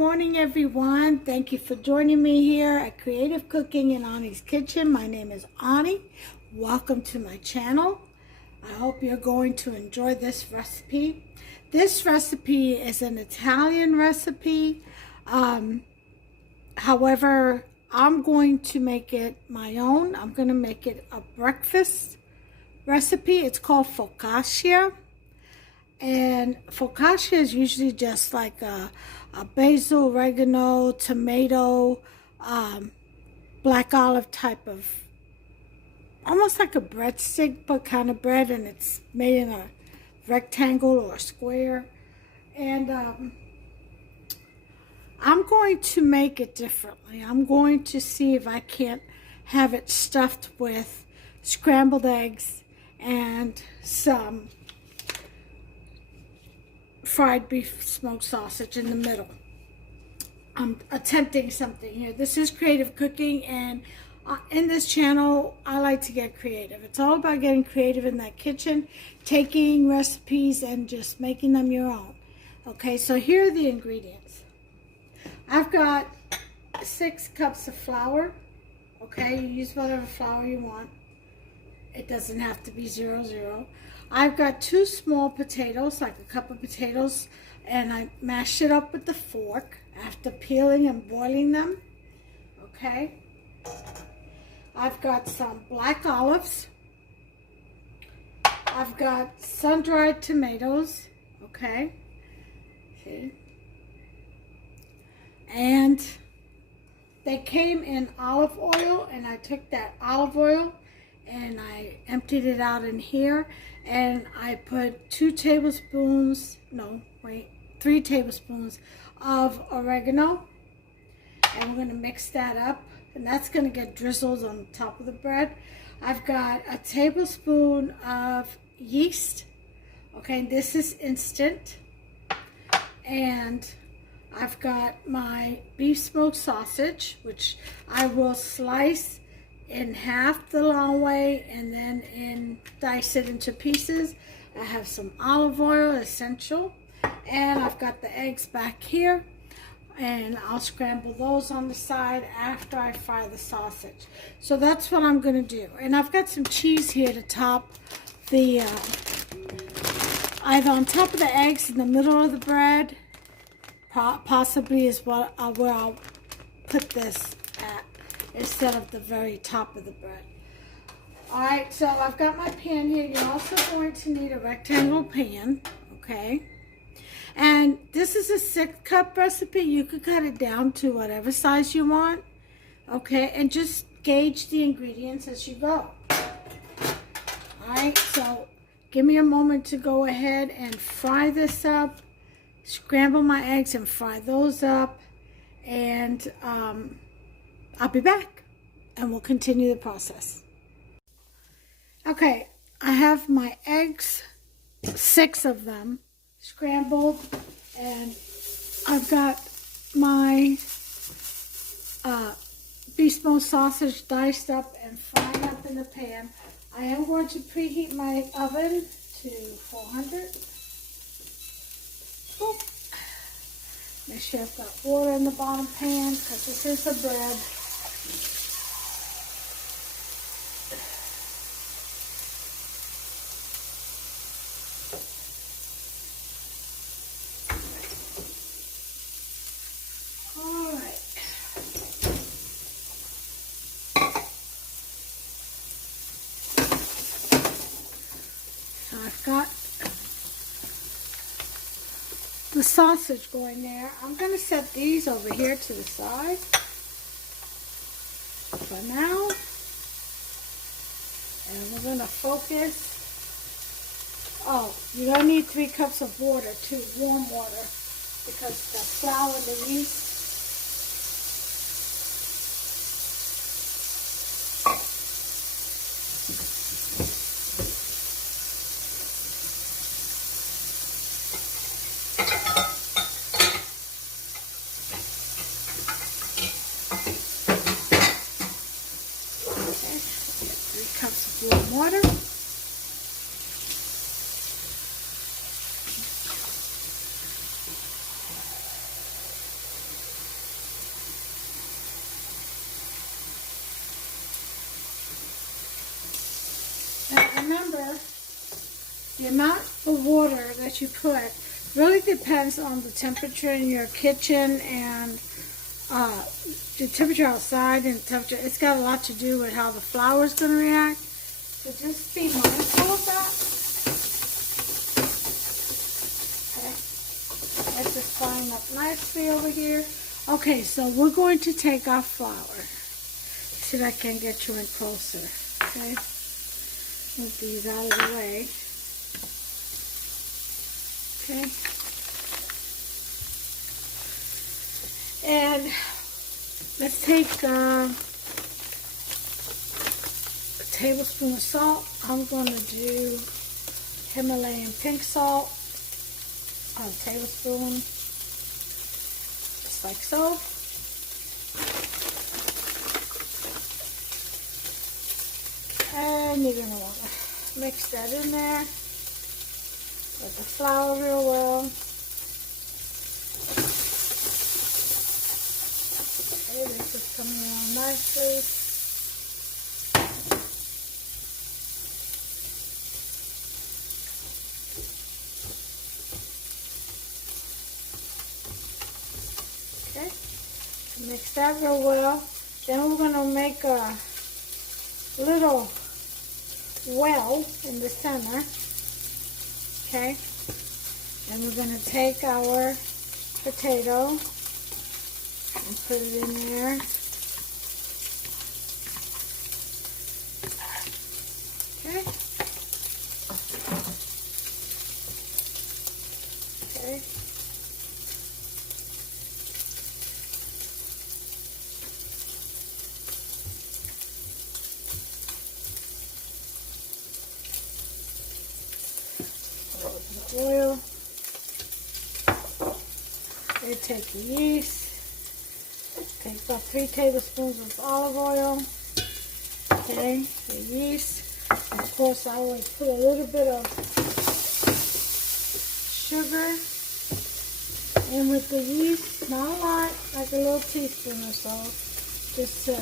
morning, everyone. Thank you for joining me here at Creative Cooking in Ani's Kitchen. My name is Ani. Welcome to my channel. I hope you're going to enjoy this recipe. This recipe is an Italian recipe. However, I'm going to make it my own. I'm going to make it a breakfast recipe. It's called Focaccia. And focaccia is usually just like a basil, oregano, tomato, black olive type of, almost like a breadstick, but kind of bread, and it's made in a rectangle or a square. And I'm going to make it differently. I'm going to see if I can't have it stuffed with scrambled eggs and some fried beef smoked sausage in the middle. I'm attempting something here. This is creative cooking, and in this channel I like to get creative. It's all about getting creative in that kitchen, taking recipes and just making them your own. Okay, so here are the ingredients. I've got 6 cups of flour. Okay, you use whatever flour you want. It doesn't have to be 00. I've got 2 small potatoes, like a cup of potatoes, and I mashed it up with the fork after peeling and boiling them. Okay. I've got some black olives. I've got sun-dried tomatoes. Okay. See? And they came in olive oil, and I took that olive oil and I emptied it out in here, and I put 3 tablespoons of oregano, and we're going to mix that up, and that's going to get drizzled on top of the bread. I've got a tablespoon of yeast. Okay, this is instant. And I've got my beef smoked sausage, which I will slice in half the long way and then dice it into pieces. I have some olive oil, essential, and I've got the eggs back here, and I'll scramble those on the side after I fry the sausage. So that's what I'm going to do. And I've got some cheese here to top the either on top of the eggs, in the middle of the bread, possibly is where I'll put this at, instead of the very top of the bread. Alright, so I've got my pan here. You're also going to need a rectangle pan, okay? And this is a 6-cup recipe. You could cut it down to whatever size you want, okay? And just gauge the ingredients as you go. Alright, so give me a moment to go ahead and fry this up, scramble my eggs and fry those up, and I'll be back and we'll continue the process. Okay, I have my eggs, 6 of them, scrambled, and I've got my beef smoked sausage diced up and frying up in the pan. I am going to preheat my oven to 400. Oh. Make sure I've got water in the bottom pan, because this is the bread. Alright. So I've got the sausage going there. I'm going to set these over here to the side for now, and we're going to focus. Oh, you're going to need 3 cups of water too, warm water, because the flour and the yeast. Warm water. remember, the amount of water that you put really depends on the temperature in your kitchen and the temperature outside and the temperature. It's got a lot to do with how the flour is going to react. So just be mindful of that. Okay. Let this frying up nicely over here. Okay, so we're going to take our flour. See if I can get you in closer. Okay. Move these out of the way. Okay. And let's take a tablespoon of salt. I'm going to do Himalayan pink salt, a tablespoon, just like so. And you're going to want to mix that in there with the flour real well. Okay, this is coming along nicely. Okay, mix that real well. Then we're going to make a little well in the center. Okay, and we're going to take our potato and put it in there. Okay. Okay. Oil. They take the yeast. Take about 3 tablespoons of olive oil. Okay, the yeast. Of course, I always put a little bit of sugar in with the yeast. Not a lot, like a little teaspoon or so. Just to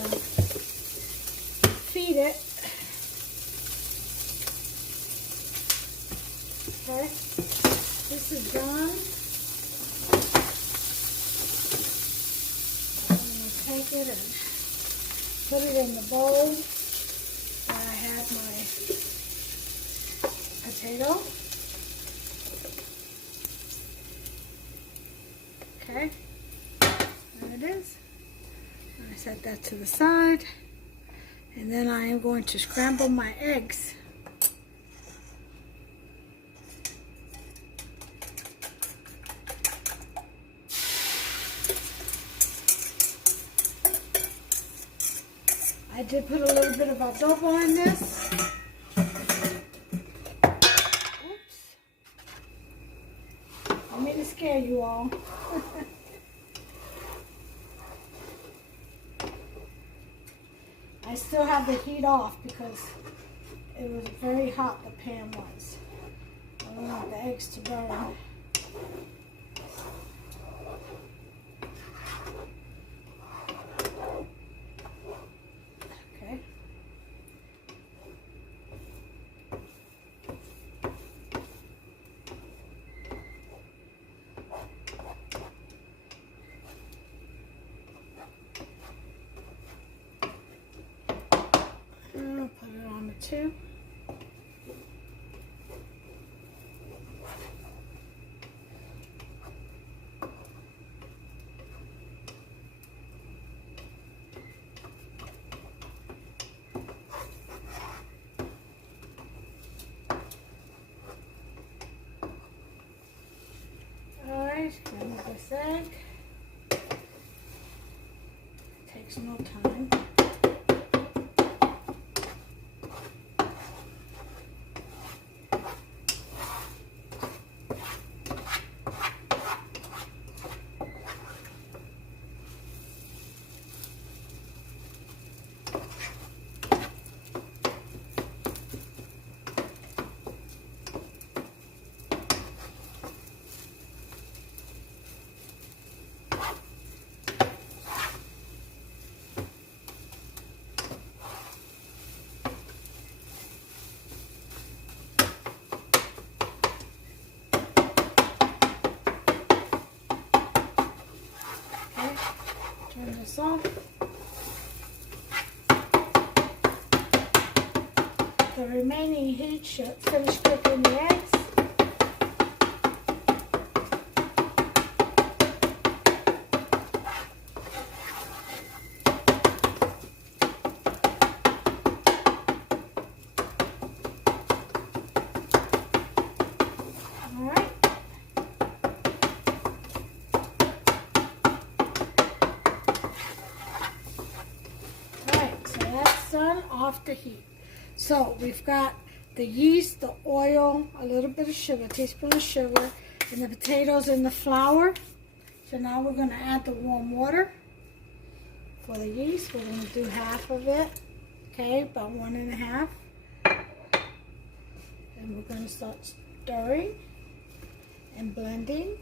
feed it. Okay, this is done. Take it and put it in the bowl where I had my potato. Okay, there it is. I set that to the side, and then I am going to scramble my eggs. I did put a little bit of adobo in this. Oops. I mean to scare you all. I still have the heat off because it was very hot, the pan was. I don't want the eggs to burn. Put it on the 2. Alright, and this egg takes no time. The remaining heat should finish cooking the eggs. Alright. Alright, so that's done. Off the heat. So we've got the yeast, the oil, a little bit of sugar, a teaspoon of sugar, and the potatoes and the flour. So now we're going to add the warm water for the yeast. We're going to do half of it, okay, about 1.5. And we're going to start stirring and blending.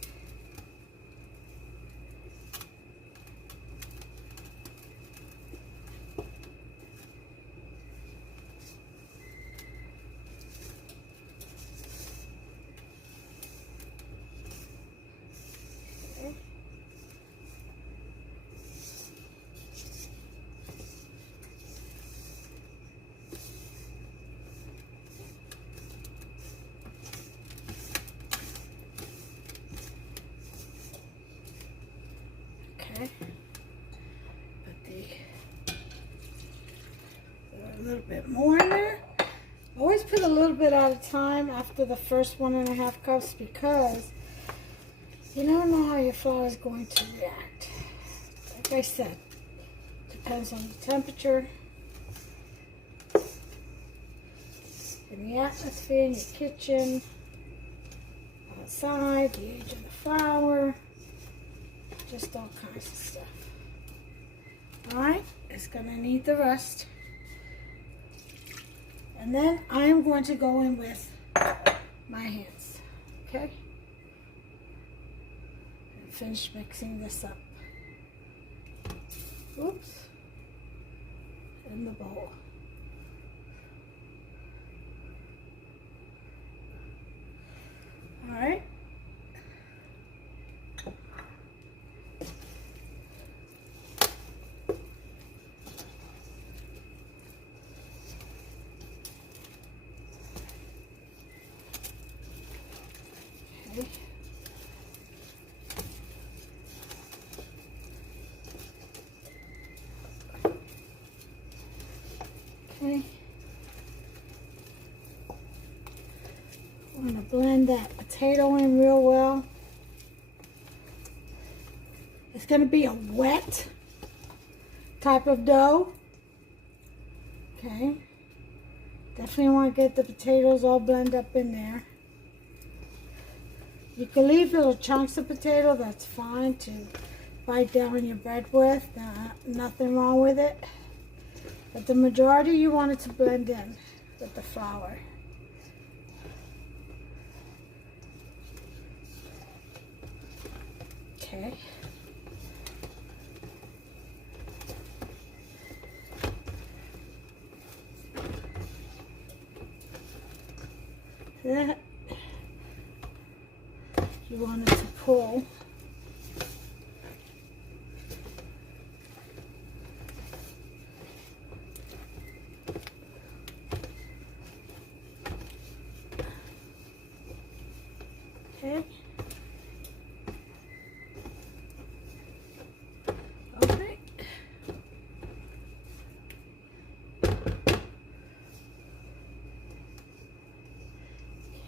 Okay, put a little bit more in there. Always put a little bit at a time after the first 1.5 cups because you never know how your flour is going to react. Like I said, depends on the temperature in the atmosphere in your kitchen, outside, the age of the flour. Just all kinds of stuff. Alright, it's going to need the rest. And then I am going to go in with my hands. Okay? And finish mixing this up. Oops. In the bowl. Alright. Okay. I'm going to blend that potato in real well. It's going to be a wet type of dough. Okay. Definitely want to get the potatoes all blended up in there. You can leave little chunks of potato, that's fine, to bite down your bread with. Nothing wrong with it. But the majority you want it to blend in with the flour. Okay. That you want it to pull. Okay. Okay.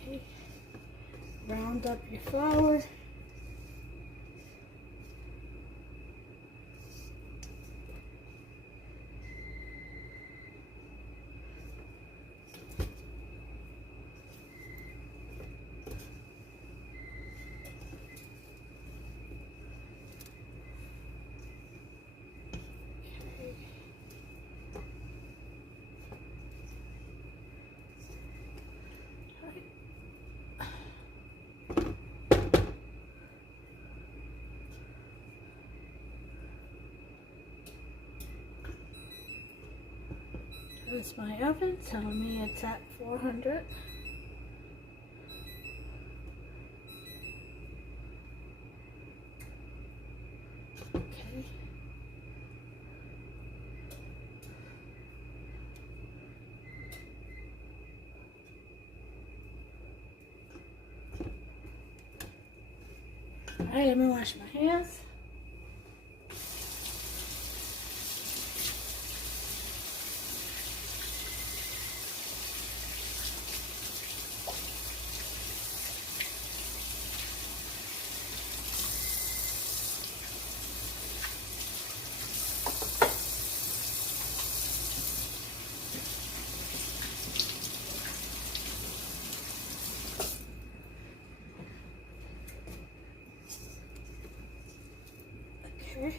Okay. Round up your flour. That's my oven telling me it's at 400. Okay. right, let me wash my hands. Okay.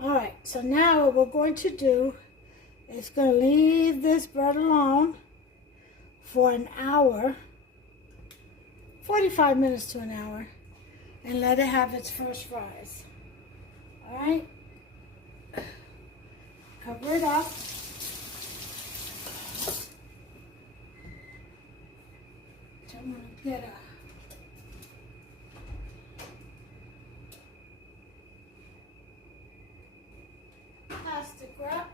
All right, so now what we're going to do is going to leave this bread alone for an hour, 45 minutes to an hour, and let it have its first rise. All right, cover it up. So I'm going to get a plastic wrap.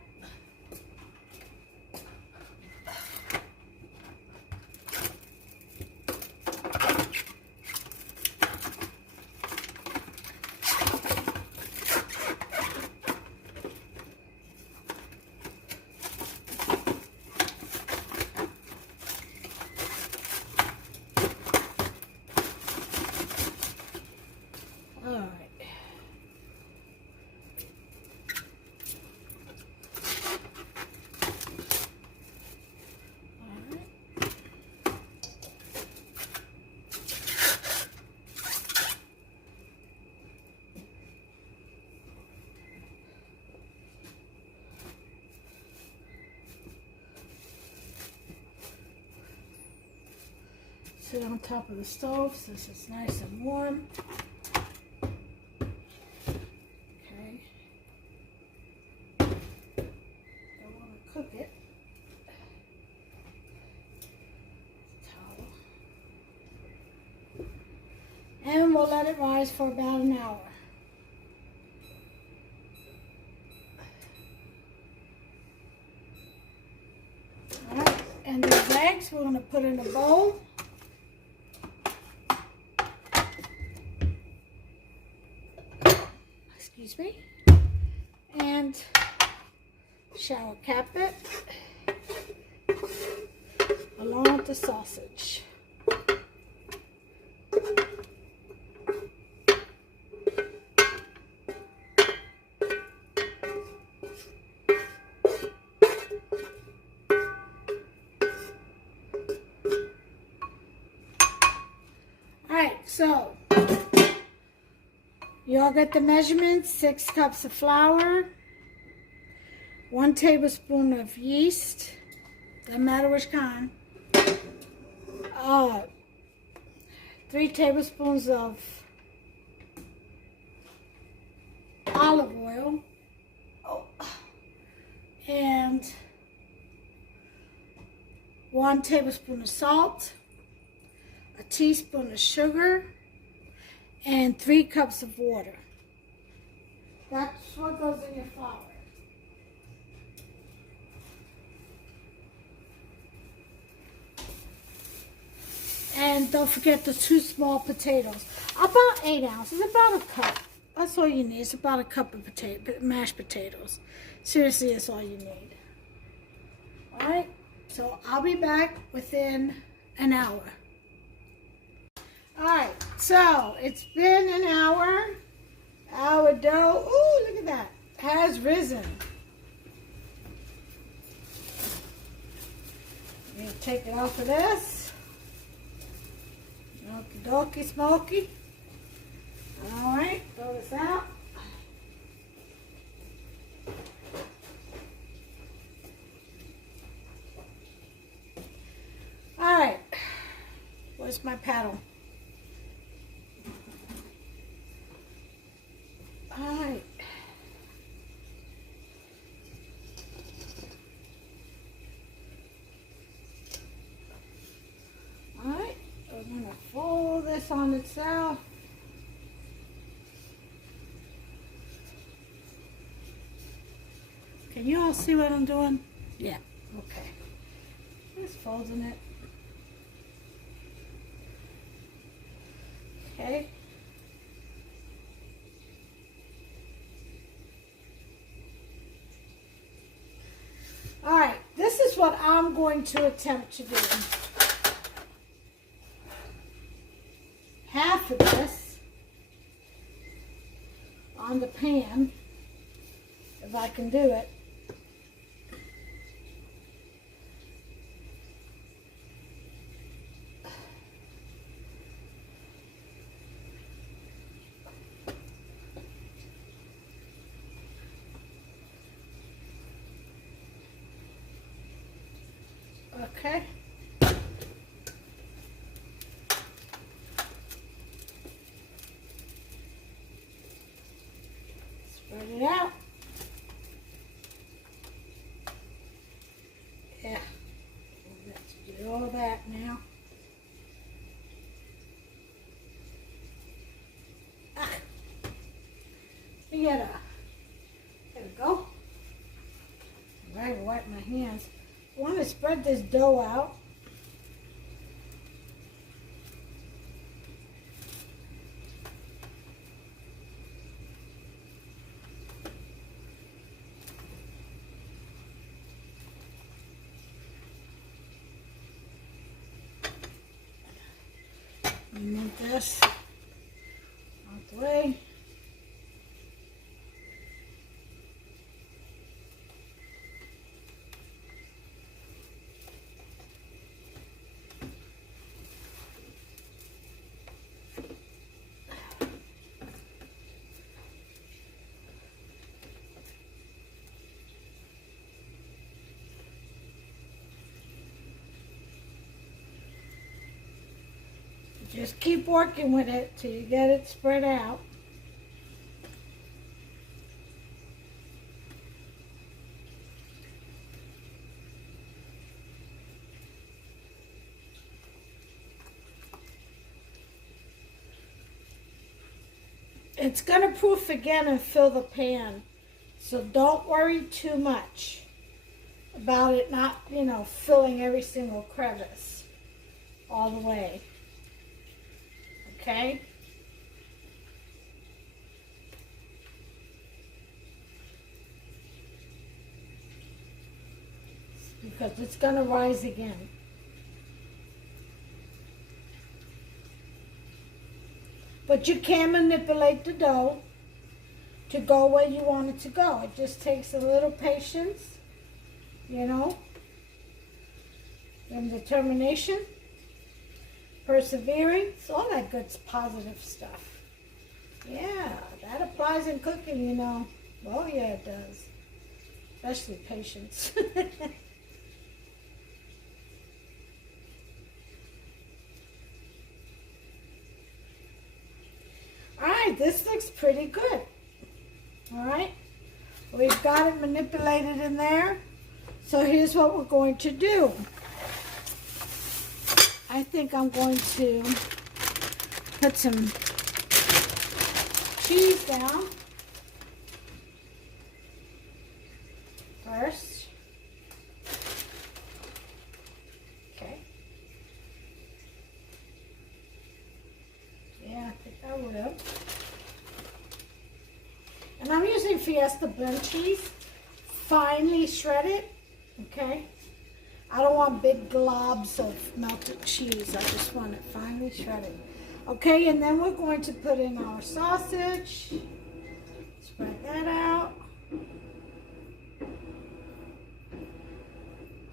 All right. Sit on top of the stove so it's nice and warm. Okay. Don't want to cook it. Towel. And we'll let it rise for about an hour. Alright, and these eggs we're going to put in a bowl. Excuse me, and shower cap it along with the sausage. All right, so you all get the measurements: 6 cups of flour, 1 tablespoon of yeast, doesn't matter which kind, 3 tablespoons of olive oil, and 1 tablespoon of salt, a teaspoon of sugar, and 3 cups of water. That's what goes in your flour. And don't forget the 2 small potatoes. About 8 ounces, about a cup. That's all you need. It's about a cup of mashed potatoes. Seriously, that's all you need. Alright, so I'll be back within an hour. Alright, so it's been an hour. Our dough, ooh, look at that, has risen. I'm going to take it off of this. Okie dokie smoky. Alright, throw this out. Alright, where's my paddle? Alright. Alright, focus on itself. Can you all see what I'm doing? Yeah, okay. Just folding it. Okay. All right, this is what I'm going to attempt to do. Half of this on the pan, if I can do it. Okay. Spread it out. Yeah. Let's do all that now. There we go. I gotta wipe my hands. I want to spread this dough out. Move this out the way. Just keep working with it till you get it spread out. It's going to proof again and fill the pan. So don't worry too much about it not, filling every single crevice all the way. Okay? Because it's going to rise again. But you can manipulate the dough to go where you want it to go. It just takes a little patience, and determination, persevering, all that good positive stuff. Yeah, that applies in cooking, Oh yeah, it does. Especially patience. Alright, this looks pretty good. Alright, we've got it manipulated in there. So here's what we're going to do. I think I'm going to put some cheese down first. Okay. Yeah, I think I will. And I'm using Fiesta blend cheese, finely shredded. Okay. I don't want big globs of melted cheese. I just want it finely shredded. Okay, and then we're going to put in our sausage. Spread that out.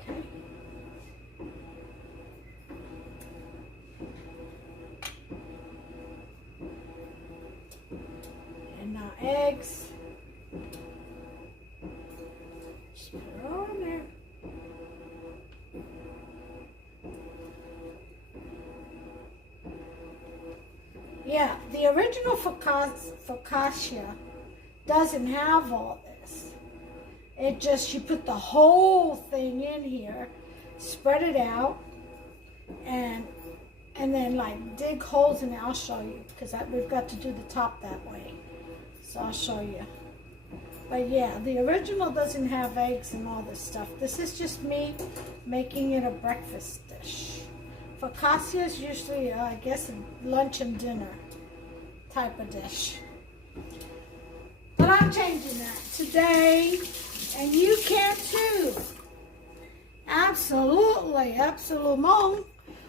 Okay. And now eggs. Just put it all in there. Yeah, the original focaccia doesn't have all this. It just, you put the whole thing in here, spread it out, and and then like dig holes in it. I'll show you, because we've got to do the top that way. So I'll show you. But yeah, the original doesn't have eggs and all this stuff. This is just me making it a breakfast dish. Focaccia is usually, I guess, a lunch and dinner type of dish. But I'm changing that today, and you can too. Absolutely, absolutely.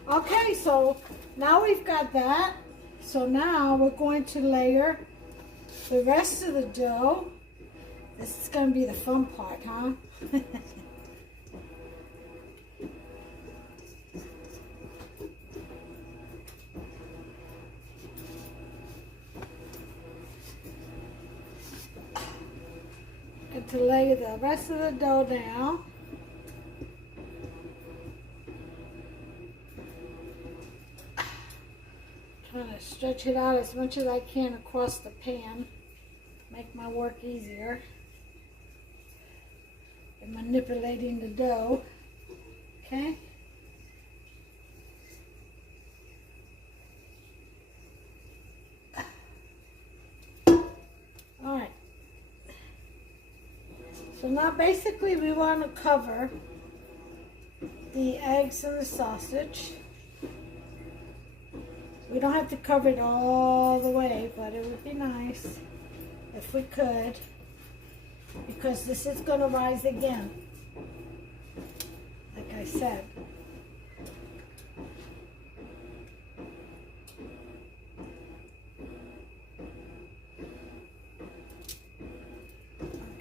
Okay, so now we've got that. So now we're going to layer the rest of the dough. This is going to be the fun part, huh? Get to lay the rest of the dough down. Trying to stretch it out as much as I can across the pan. Make my work easier. And manipulating the dough. Okay. Alright. So now basically we want to cover the eggs and the sausage. We don't have to cover it all the way, but it would be nice if we could, because this is going to rise again, like I said.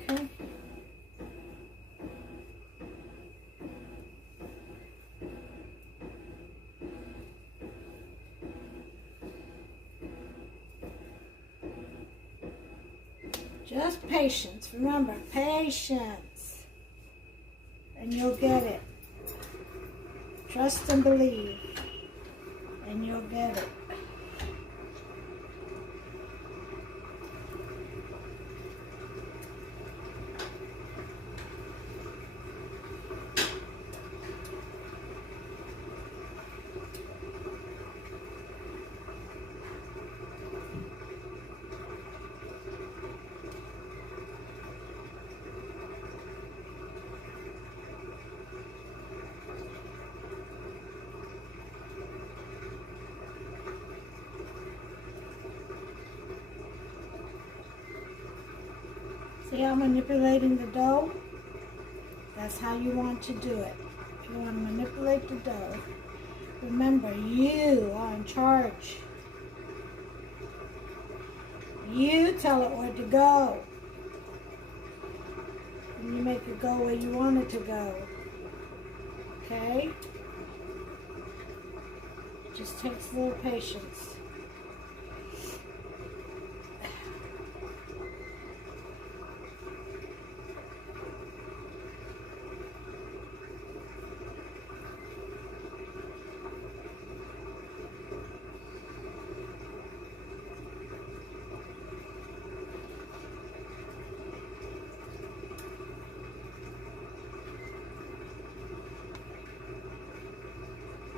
Okay. Just patience. Remember, patience. And you'll get it. Trust and believe. And you'll get it. See how I'm manipulating the dough? That's how you want to do it. You want to manipulate the dough. Remember, you are in charge. You tell it where to go. And you make it go where you want it to go. Okay? Just takes a little patience.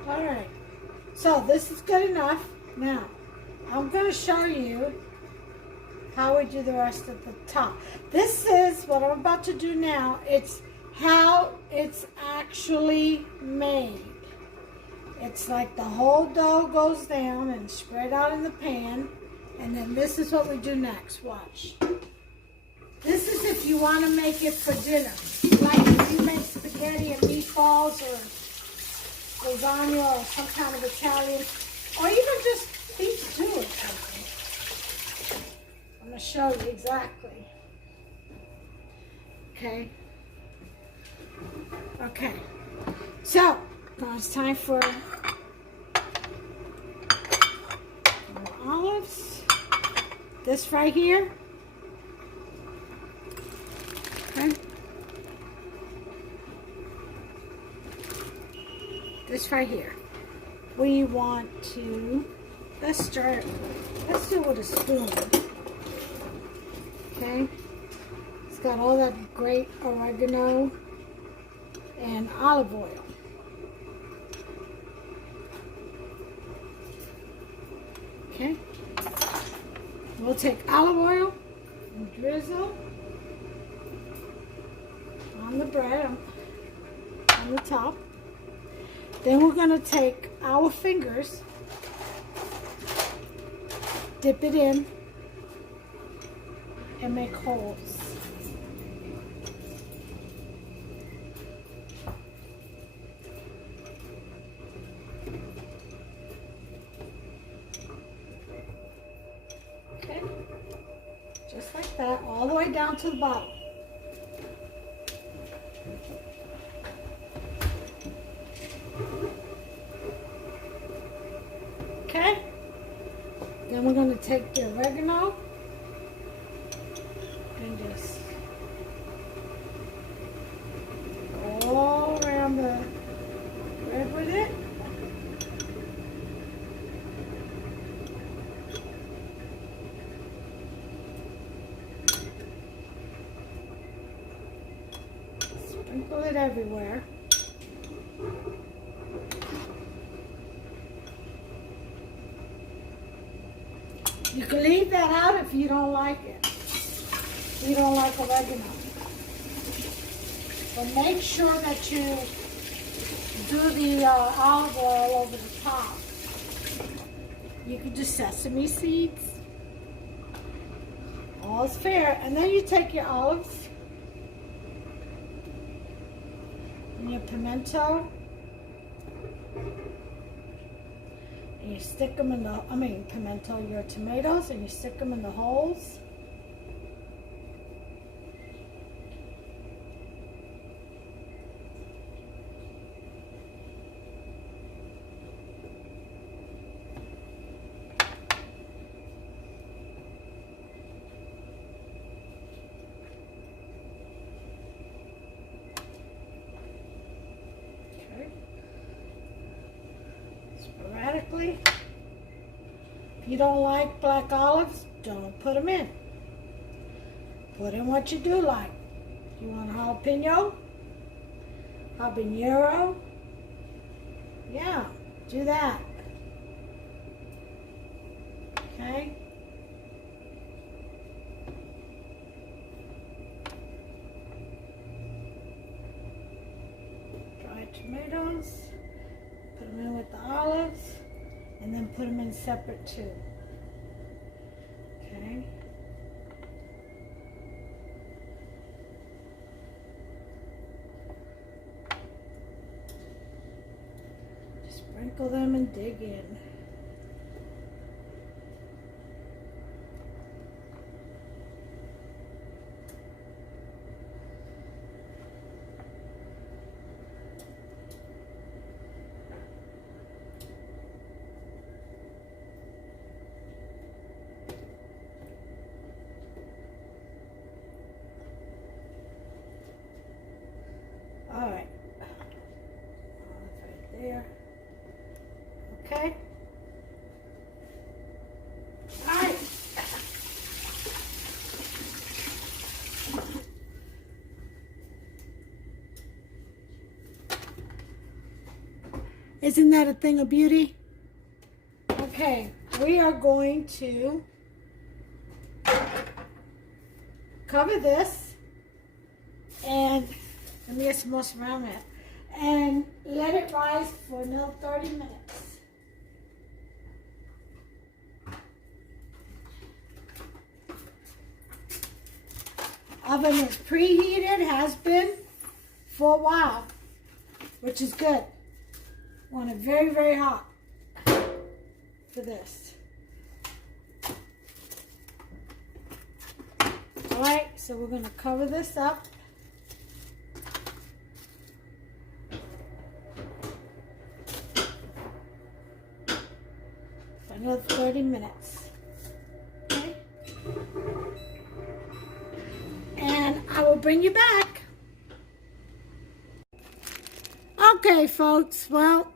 Alright, so this is good enough. Now, I'm going to show you how we do the rest of the top. This is what I'm about to do now. It's how it's actually made. It's like the whole dough goes down and spread out in the pan. And then this is what we do next. Watch. This is if you want to make it for dinner. Like if you make spaghetti and meatballs or lasagna or some kind of Italian, or even just beef stew or something. I'm going to show you exactly. Okay. Okay. So, now it's time for more olives. This right here. Okay. This right here. We want to, let's do it with a spoon. Okay. It's got all that great oregano and olive oil. Okay. We'll take olive oil and drizzle on the bread on the top. Then we're going to take our fingers, dip it in, and make holes. Okay, just like that, all the way down to the bottom. Okay, then we're going to take the oregano and just go all around the bread with it. Sprinkle it everywhere. You can leave that out if you don't like it. If you don't like oregano. But make sure that you do the olive oil over the top. You can do sesame seeds. All's fair. And then you take your olives and your pimento. And you stick them in the, pimento, your tomatoes, and you stick them in the holes. Sporadically. If you don't like black olives, don't put them in. Put in what you do like. You want jalapeno? Habanero? Yeah, do that. Okay? Dried tomatoes. Put them in with the olives, and then put them in separate too. Okay. Just sprinkle them and dig in. All right, right there. Okay. All right. Isn't that a thing of beauty? Okay, we are going to cover this and let me get some more ceramic and let it rise for another 30 minutes. Oven is preheated, has been for a while, which is good. Want it very, very hot for this. All right, so we're going to cover this up. For another 30 minutes. Okay? And I will bring you back. Okay, folks, well,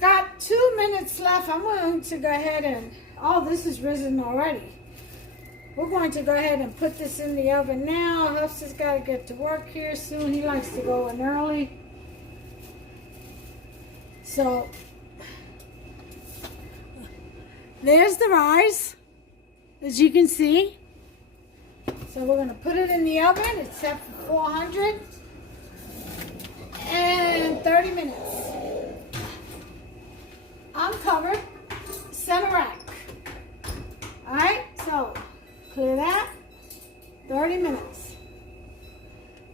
got 2 minutes left. I'm going to go ahead and, oh, this is risen already. We're going to go ahead and put this in the oven now. Huffs has got to get to work here soon. He likes to go in early. So, There's the rice, as you can see. So we're going to put it in the oven. It's set for 400 and 30 minutes. Uncovered, center rack. All right, so clear that. 30 minutes.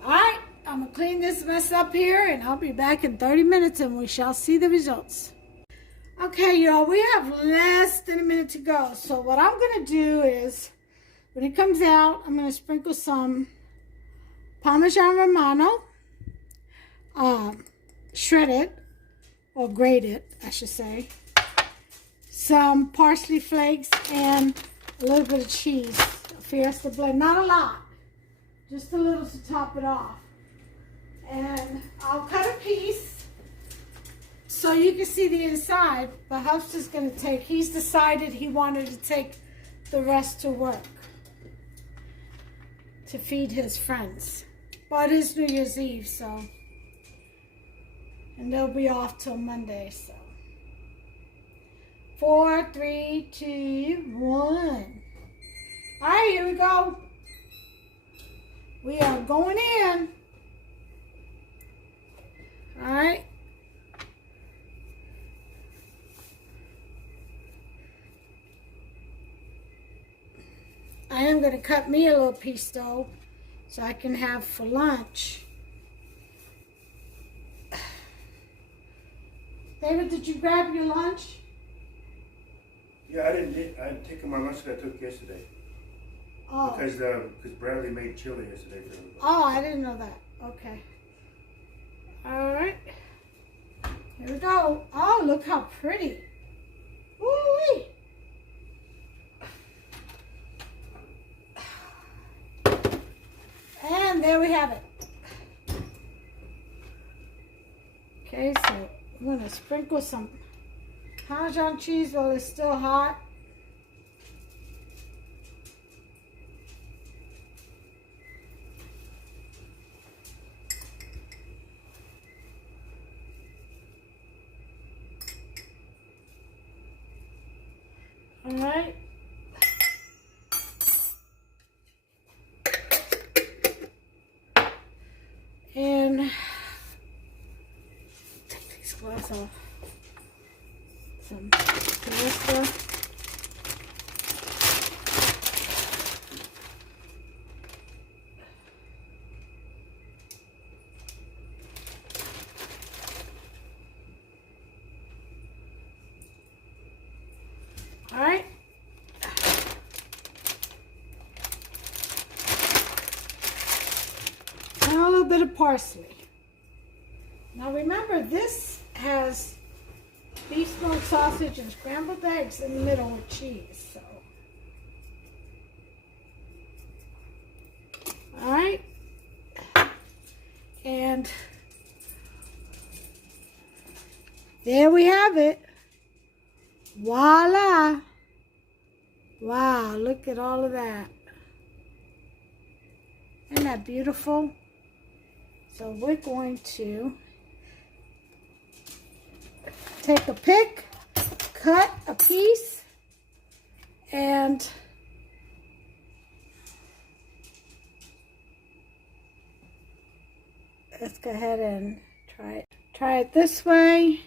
All right, I'm going to clean this mess up here, and I'll be back in 30 minutes, and we shall see the results. Okay, y'all, we have less than a minute to go. So what I'm going to do is, when it comes out, I'm going to sprinkle some Parmesan Romano, shredded, or grated, I should say. Some parsley flakes and a little bit of cheese. Fiesta blend, not a lot, just a little to top it off. And I'll cut a piece so you can see the inside, but Huff's is going to take, he's decided he wanted to take the rest to work to feed his friends. But it's New Year's Eve, so, and they'll be off till Monday, so. 4, 3, 2, 1. All right, here we go. We are going in. All right. I am going to cut me a little piece, though, so I can have for lunch. David, did you grab your lunch? Yeah, I didn't. I'm taking my lunch that I took yesterday. Oh. Because Bradley made chili yesterday for everybody. Oh, I didn't know that. Okay. All right. Here we go. Oh, look how pretty. Woo-wee. And there we have it. Okay, so I'm going to sprinkle some Parmesan cheese while it's still hot. All right. And take these gloves off. Some pasta. All right. And a little bit of parsley. Now remember, this has beef smoked sausage and scrambled eggs in the middle with cheese. So, all right, and there we have it. Voila! Wow, look at all of that. Isn't that beautiful? So we're going to take a pick, cut a piece, and let's go ahead and try it. Try it this way.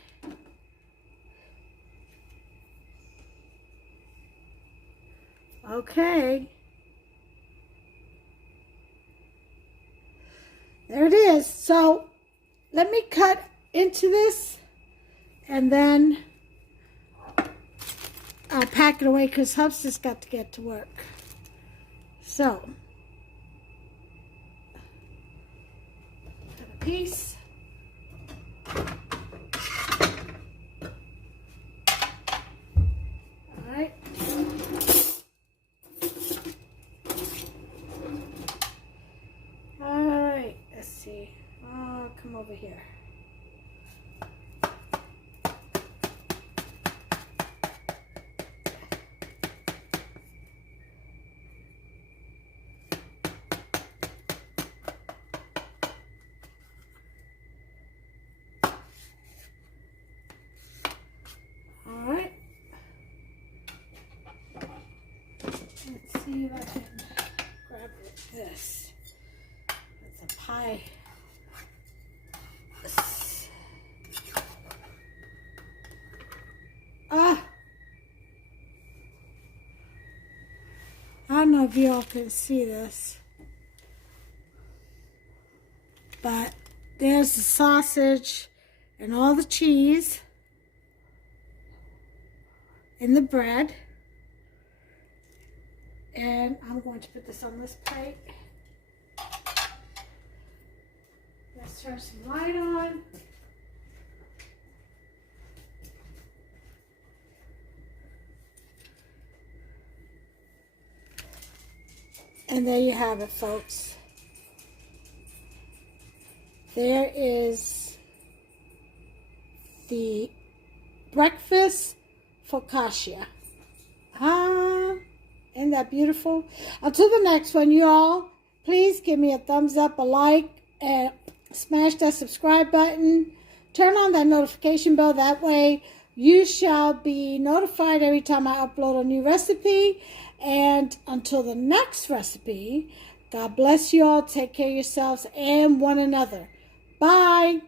Okay. There it is. So let me cut into this and then I'll pack it away because Hub's just got to get to work. So, cut a piece. All right. All right, let's see. Oh, come over here. this. It's a pie. Ah! I don't know if y'all can see this, but there's the sausage and all the cheese in the bread. And I'm going to put this on this plate. Let's turn some light on. And there you have it, folks. There is the breakfast focaccia. Isn't that beautiful? Until the next one, y'all, please give me a thumbs up, a like, and smash that subscribe button. Turn on that notification bell. That way you shall be notified every time I upload a new recipe. And until the next recipe, God bless you all. Take care of yourselves and one another. Bye.